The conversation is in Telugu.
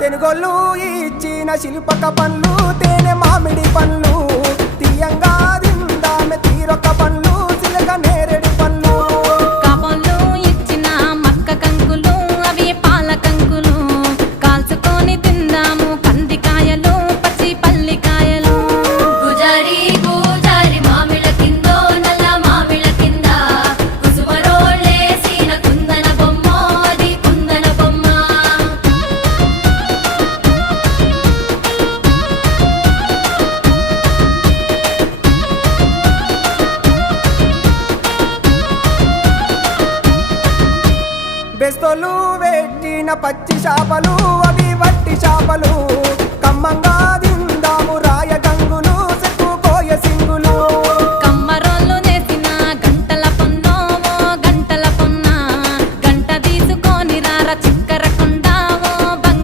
తెనుగోళ్ళు ఇచ్చిన శిల్పక పండ్లు తేనె మామిడి పండ్లు తీయంగా తిందామె తీరొక్క పండ్లు చిలక నేరేడు పండ్లు కాపోళ్ళు ఇచ్చిన మక్క కంకులు అవి పాల కంకులు కాల్చుకొని తిందాము కందికాయలు పచ్చి పల్లికాయలు గుజారి గుజారి మామిళ్ళ కిందో నల్ల మామిళ్ళ కింద కుసుమరోళ్ళేసిన కుందన బొమ్మ అది కుందన బొమ్మ బెస్తోలు పెట్టిన పచ్చి చేపలు అవి వట్టి చేపలు